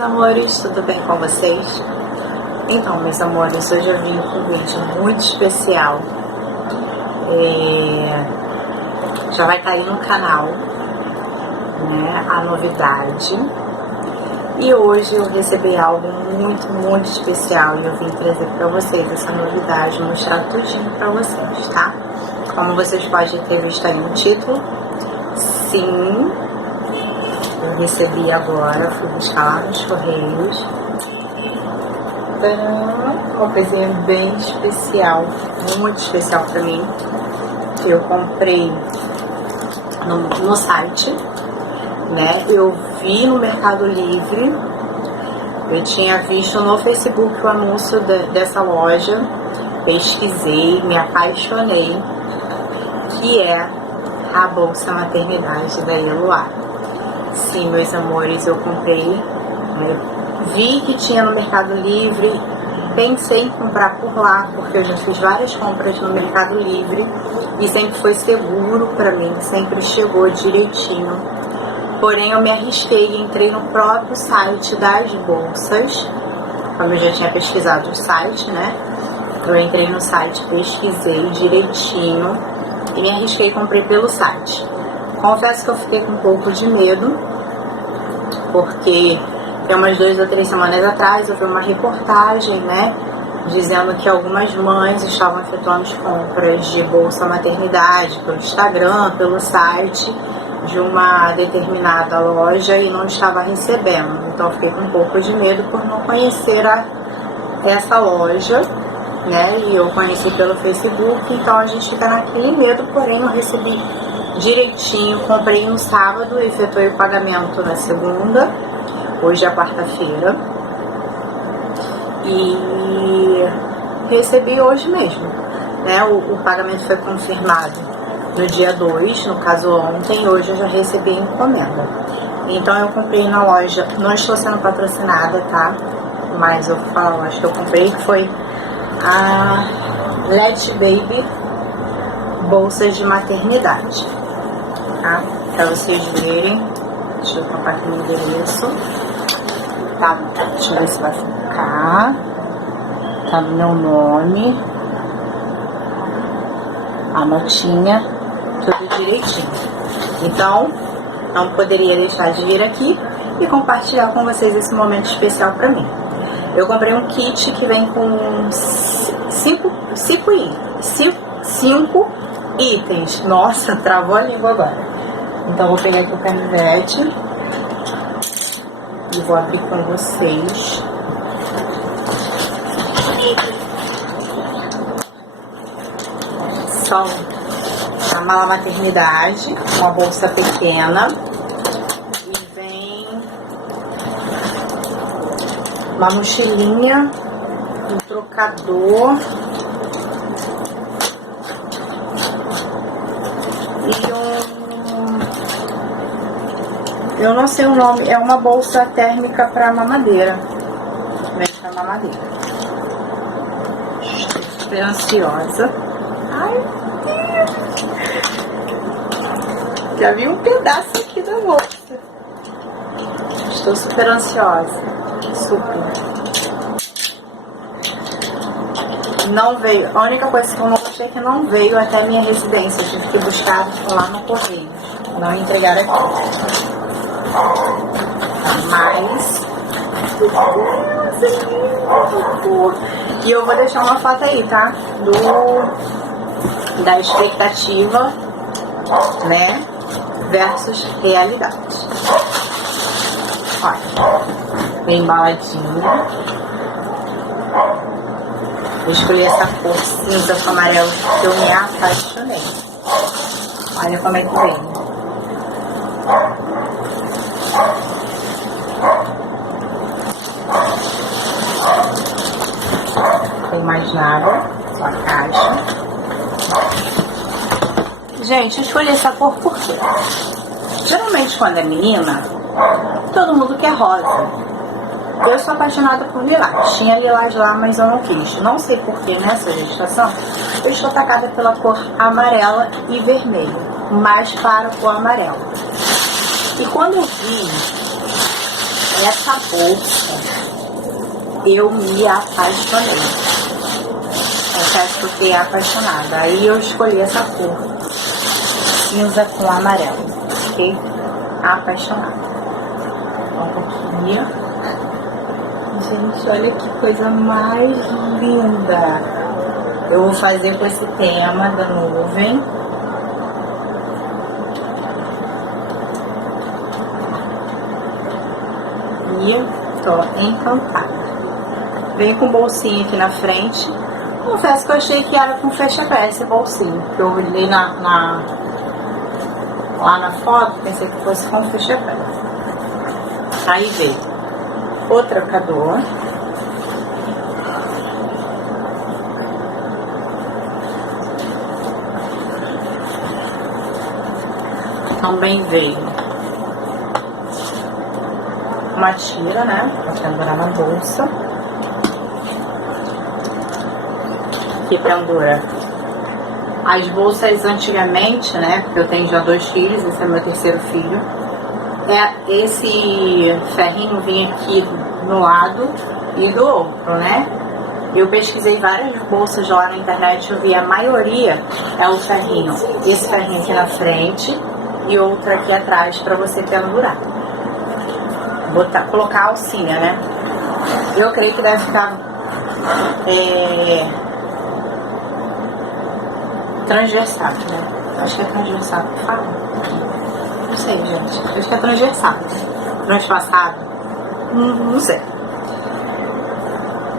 amores, tudo bem com vocês? Então, meus amores, hoje eu vim com um vídeo muito especial. Já vai estar aí no canal, né, a novidade. E hoje eu recebi algo muito especial e eu vim trazer para vocês essa novidade, mostrar tudinho para vocês, tá? Como vocês podem ter visto aí no título, sim, eu recebi agora, fui buscar lá nos Correios. Uma coisinha bem especial, muito especial para mim, que eu comprei no site, né? Eu vi no Mercado Livre, eu tinha visto no Facebook o anúncio dessa loja, pesquisei, me apaixonei, que é a Bolsa Maternidade da Eloá. Sim, meus amores, eu comprei, vi que tinha no Mercado Livre, pensei em comprar por lá, porque eu já fiz várias compras no Mercado Livre e sempre foi seguro para mim, sempre chegou direitinho. Porém, eu me arrisquei e entrei no próprio site das bolsas, como eu já tinha pesquisado o site, né? Eu entrei no site, pesquisei direitinho e me arrisquei e comprei pelo site. Confesso que eu fiquei com um pouco de medo, porque umas 2 ou 3 semanas atrás eu vi uma reportagem, né, dizendo que algumas mães estavam efetuando compras de bolsa maternidade pelo Instagram, pelo site de uma determinada loja e não estava recebendo. Então eu fiquei com um pouco de medo por não conhecer essa loja, né, e eu conheci pelo Facebook, então a gente fica naquele medo, porém eu recebi direitinho, comprei no sábado, efetuei o pagamento na segunda, hoje é quarta-feira, e recebi hoje mesmo, né? O pagamento foi confirmado no dia 2, no caso ontem, hoje eu já recebi a encomenda. Então eu comprei na loja, não estou sendo patrocinada, tá? Mas eu falo, acho que eu comprei, que foi a Let Baby Bolsas de Maternidade, tá? Pra vocês verem, deixa eu colocar aqui o endereço. Tá, deixa eu ver se vai ficar. Tá no meu nome, a notinha, tudo direitinho. Então, não poderia deixar de vir aqui e compartilhar com vocês esse momento especial para mim. Eu comprei um kit que vem com 5 itens. Nossa, travou a língua agora. Então, vou pegar aqui o canivete e vou abrir com vocês. São a mala maternidade, uma bolsa pequena, e vem uma mochilinha, um trocador e eu não sei o nome, é uma bolsa térmica para mamadeira. Vem para mamadeira. Estou super ansiosa. Ai, Deus. Já vi um pedaço aqui da bolsa. Estou super ansiosa. Super. Não veio. A única coisa que eu não gostei é que não veio até a minha residência. Eu tive que buscar lá no correio. Não entregaram aqui. Mas e eu vou deixar uma foto aí, tá? Da expectativa, né, versus realidade. Olha, bem embaladinho. Eu escolhi essa cor cinza com amarelo porque eu me apaixonei. Olha como é que vem. Tem mais nada, só a caixa. Gente, eu escolhi essa cor porque geralmente quando é menina, todo mundo quer rosa. Eu sou apaixonada por lilás. Tinha lilás lá, mas eu não quis. Não sei porquê nessa gestação eu estou atacada pela cor amarela e vermelho, mais para o amarelo. E quando eu vi essa bolsa eu me apaixonei. Confesso que eu fiquei apaixonada. Aí eu escolhi essa cor, cinza com amarelo. Fiquei apaixonada. Um pouquinho. Gente, olha que coisa mais linda. Eu vou fazer com esse tema da nuvem. E tô encantada. Vem com bolsinha aqui na frente. Confesso que eu achei que era com fecha-pé esse bolsinho. Que eu olhei lá na foto, pensei que fosse com fecha-pé. Aí veio o trocador. Também veio uma tira, né? Pra pendurar na bolsa. Que pendura as bolsas antigamente, né? Porque eu tenho já 2 filhos, esse é meu 3º filho. Esse ferrinho vinha aqui no lado e do outro, né? Eu pesquisei várias bolsas lá na internet, eu vi a maioria é o ferrinho. Esse ferrinho aqui na frente e outra aqui atrás para você pendurar. Colocar a alcinha, né? Eu creio que deve ficar transversal, né? Acho que é transversal que fala. Não sei, gente. Acho que é transversal. Transpassado. Não sei.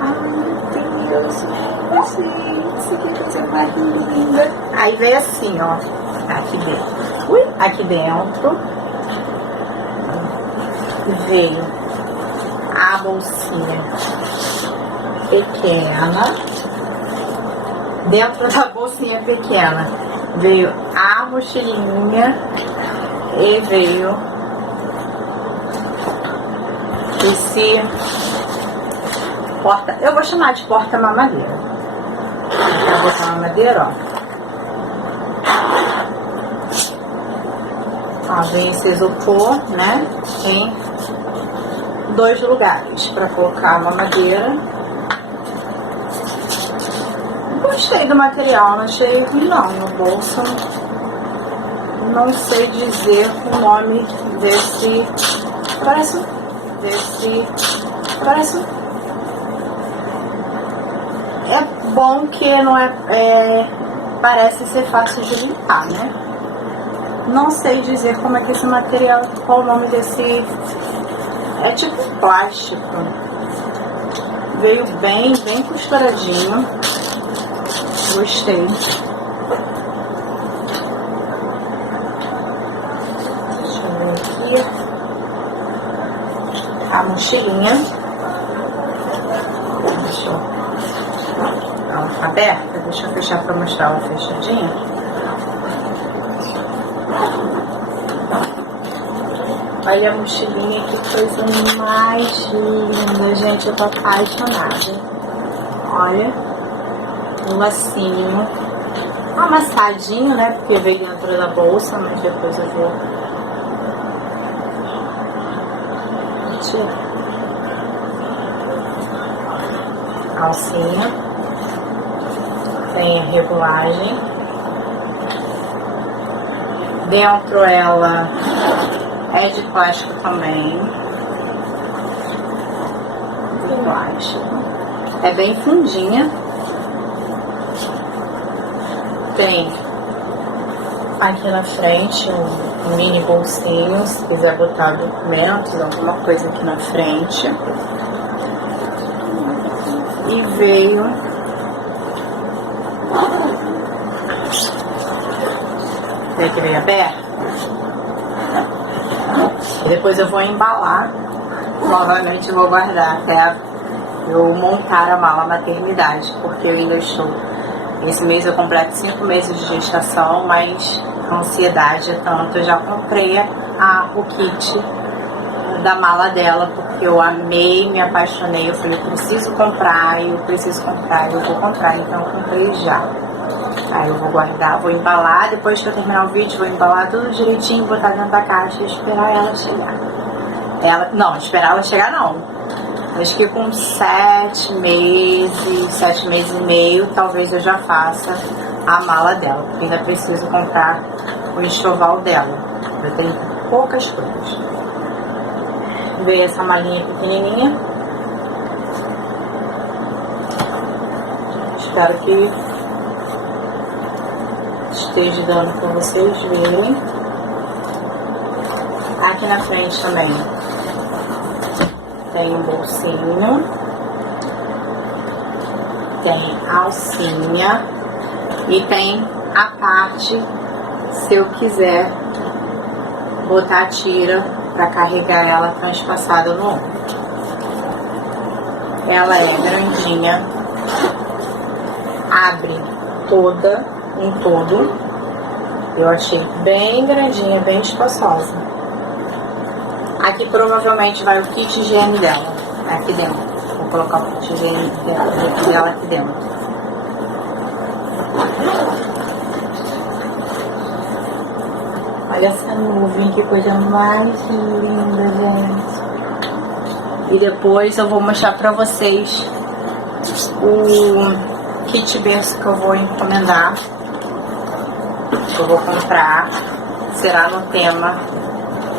Ai, meu Deus. Gente, que coisa mais linda. Aí veio assim, ó. Aqui dentro. Ui, aqui dentro. Veio a bolsinha pequena. Dentro da bolsinha pequena veio a mochilinha e veio esse porta, eu vou chamar de porta-mamadeira. Vou botar a mamadeira, ó. Vem esse isopor, né? Tem 2 lugares para colocar a mamadeira. Gostei do material, não achei ruim não. No bolso, não sei dizer o nome desse. Parece. É bom que não parece ser fácil de limpar, né? Não sei dizer como é que esse material, qual o nome desse. É tipo plástico. Veio bem costuradinho. Gostei. Deixa eu ver aqui. A mochilinha. Deixa eu... Ela tá aberta. Deixa eu fechar para mostrar ela fechadinha. Olha a mochilinha, que coisa mais linda, gente. Eu tô apaixonada. Olha. Um lacinho amassadinho, né? Porque veio dentro da bolsa, mas depois eu vou tirar. Alcinha. Tem a regulagem. Dentro ela é de plástico também. De plástico. É bem fundinha. Tem aqui na frente um mini bolsinho, se quiser botar documentos, alguma coisa aqui na frente. E veio aqui bem aberto. Depois eu vou embalar. Novamente vou guardar até eu montar a mala maternidade, porque eu ainda estou. Esse mês eu completo 5 meses de gestação, mas a ansiedade é tanto. Eu já comprei o kit da mala dela, porque eu amei, me apaixonei. Eu falei, eu vou comprar, eu vou comprar. Então eu comprei já. Aí eu vou guardar, vou embalar. Depois que eu terminar o vídeo, vou embalar tudo direitinho, botar dentro da caixa e esperar ela chegar. Ela, não, esperar ela chegar não. Acho que com 7 meses e meio, talvez eu já faça a mala dela, porque ainda preciso comprar o enxoval dela. Eu tenho poucas coisas. Veio essa malinha pequenininha. Espero que esteja dando para vocês verem. Aqui na frente também tem um bolsinho, tem alcinha e tem a parte, se eu quiser botar a tira para carregar ela transpassada no ombro. Ela é grandinha, abre toda em todo. Eu achei bem grandinha, bem espaçosa. Aqui provavelmente vai o kit higiene dela, aqui dentro. Vou colocar o kit higiene dela aqui dentro. Olha essa nuvem, que coisa mais linda, gente. E depois eu vou mostrar pra vocês o kit berço que eu vou encomendar. Que eu vou comprar. Será no tema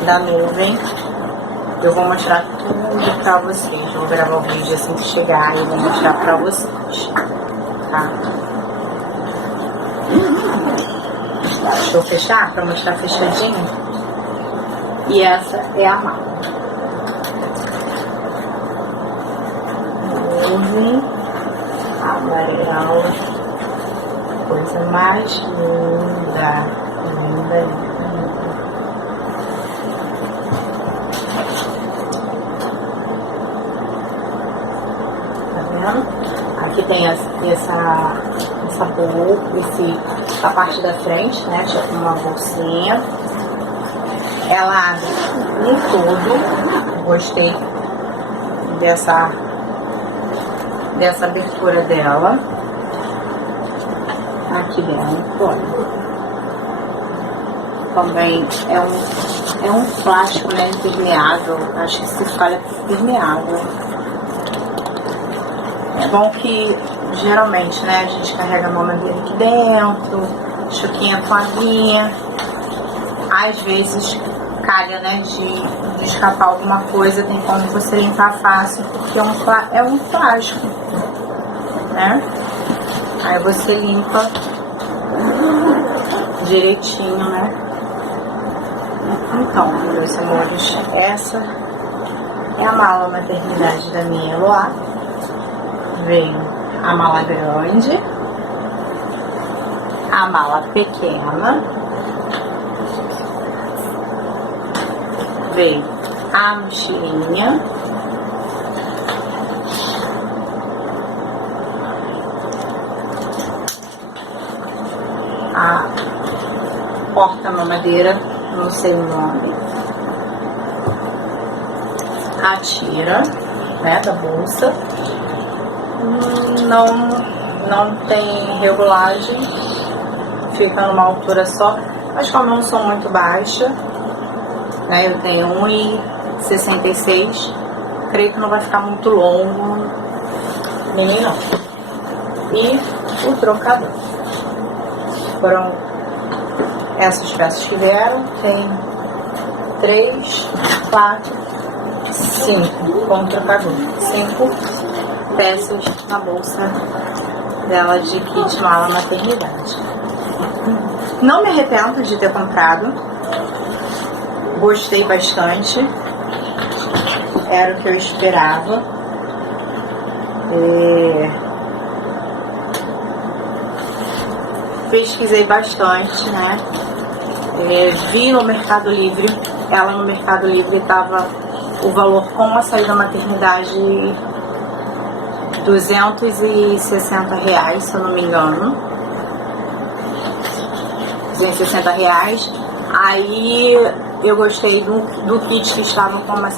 da nuvem. Eu vou mostrar tudo pra vocês. Vou gravar o vídeo assim que chegar e vou mostrar pra vocês. Tá? Deixa eu fechar pra mostrar fechadinho. E essa é a mala. Nuvem amarela. Coisa mais linda. Linda, linda. Aqui tem essa bolsa, a parte da frente, né? Tipo uma bolsinha. Ela abre em todo. Gostei dessa abertura dela. Aqui dentro, olha. Também é um plástico, né? Impermeável. Acho que esse falha é impermeável. É bom que geralmente, né, a gente carrega a mamadeira aqui dentro, chuquinha com aguinha. Às vezes calha, né, de escapar alguma coisa, tem como você limpar fácil, porque é um plástico, né? Aí você limpa direitinho, né? Então, meus amores, essa é a mala maternidade da minha Eloá. Veio a mala grande, a mala pequena, veio a mochilinha, a porta-mamadeira, não sei o nome, a tira, né, da bolsa. Não tem regulagem, fica numa altura só, mas como eu não sou muito baixa, né, eu tenho 1,66, creio que não vai ficar muito longo, nem não. E o trocador. Foram essas peças que vieram, tem 3, 4, 5 com trocador, 5 peças na bolsa dela de kit mala maternidade. Não me arrependo de ter comprado, gostei bastante, era o que eu esperava. Pesquisei bastante, né? Vi no Mercado Livre, ela no Mercado Livre estava o valor com a saída da maternidade R$260, se eu não me engano. R$260. Aí eu gostei do kit que estava com uma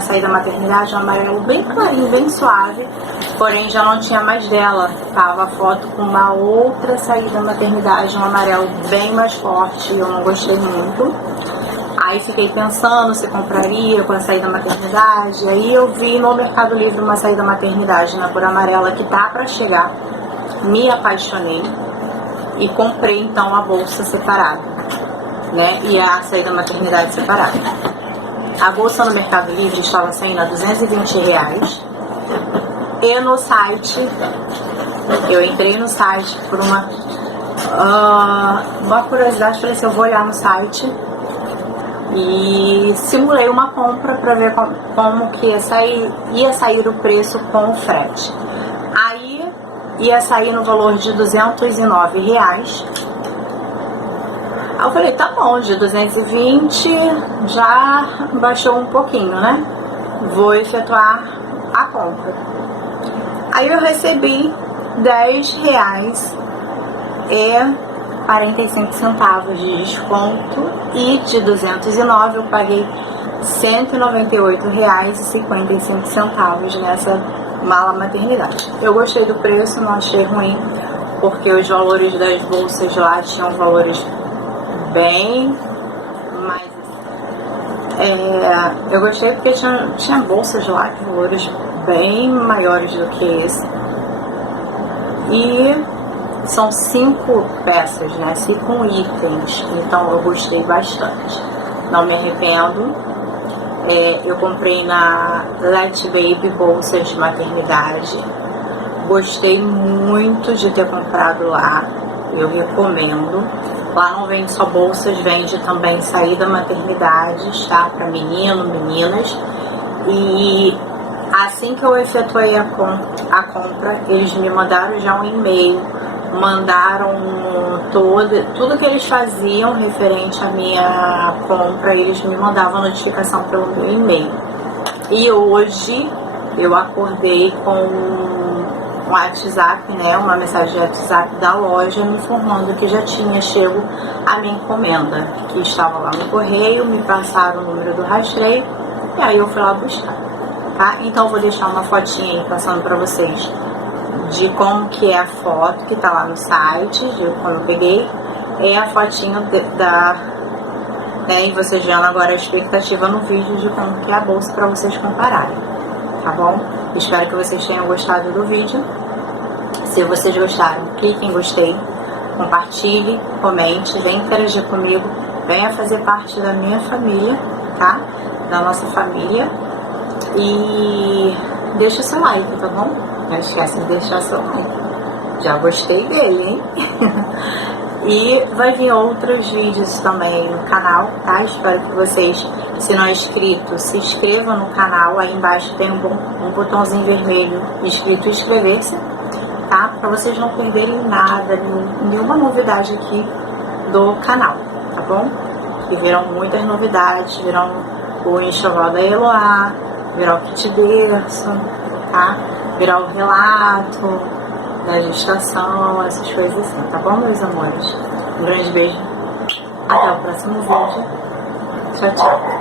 saída maternidade, um amarelo bem clarinho, bem suave. Porém já não tinha mais dela. Tava a foto com uma outra saída maternidade, um amarelo bem mais forte. Eu não gostei muito. Aí fiquei pensando se compraria com a saída da maternidade. Aí eu vi no Mercado Livre uma saída da maternidade na cor amarela que tá para chegar. Me apaixonei e comprei então a bolsa separada, né? E a saída da maternidade separada. A bolsa no Mercado Livre estava saindo a R$220. E no site, eu entrei no site por uma curiosidade, falei assim, eu vou olhar no site e simulei uma compra para ver como que ia sair o preço com o frete. Aí ia sair no valor de R$209. Aí eu falei, tá bom, de 220 já baixou um pouquinho, né? Vou efetuar a compra. Aí eu recebi R$10,45 de desconto e de 209 eu paguei R$198,55 nessa mala maternidade. Eu gostei do preço, não achei ruim, porque os valores das bolsas lá tinham valores bem mais... eu gostei porque tinha bolsas lá com valores bem maiores do que esse. E são 5 peças, né? 5 itens. Então eu gostei bastante. Não me arrependo. Eu comprei na Let Baby bolsas de maternidade. Gostei muito de ter comprado lá. Eu recomendo. Lá não vende só bolsas, vende também saída maternidade, tá? Para menino, meninas. E assim que eu efetuei a compra, eles me mandaram já um e-mail, mandaram tudo que eles faziam referente à minha compra, eles me mandavam notificação pelo meu e-mail. E hoje eu acordei com um WhatsApp, né, uma mensagem de WhatsApp da loja me informando que já tinha chego a minha encomenda, que estava lá no correio, me passaram o número do rastreio e aí eu fui lá buscar. Tá? Então eu vou deixar uma fotinha aí passando para vocês de como que é a foto que tá lá no site, de quando eu peguei, é a fotinha e vocês vendo agora a expectativa no vídeo de como que é a bolsa para vocês compararem, tá bom? Espero que vocês tenham gostado do vídeo. Se vocês gostaram, clique em gostei, compartilhe, comente, venha interagir comigo, venha fazer parte da minha família, tá? Da nossa família. E deixa o seu like, tá bom? Não esquece de deixar seu like. Já gostei dele, hein? E vai vir outros vídeos também no canal, tá? Espero que vocês, se não é inscrito, se inscrevam no canal. Aí embaixo tem um botãozinho vermelho escrito inscrever-se, tá? Pra vocês não perderem nada, nenhuma novidade aqui do canal, tá bom? E virão muitas novidades, virão o enxoval da Eloá, virar o kit berço, tá? Virar o relato da gestação, essas coisas assim, tá bom, meus amores? Um grande beijo, até o próximo vídeo, tchau, tchau.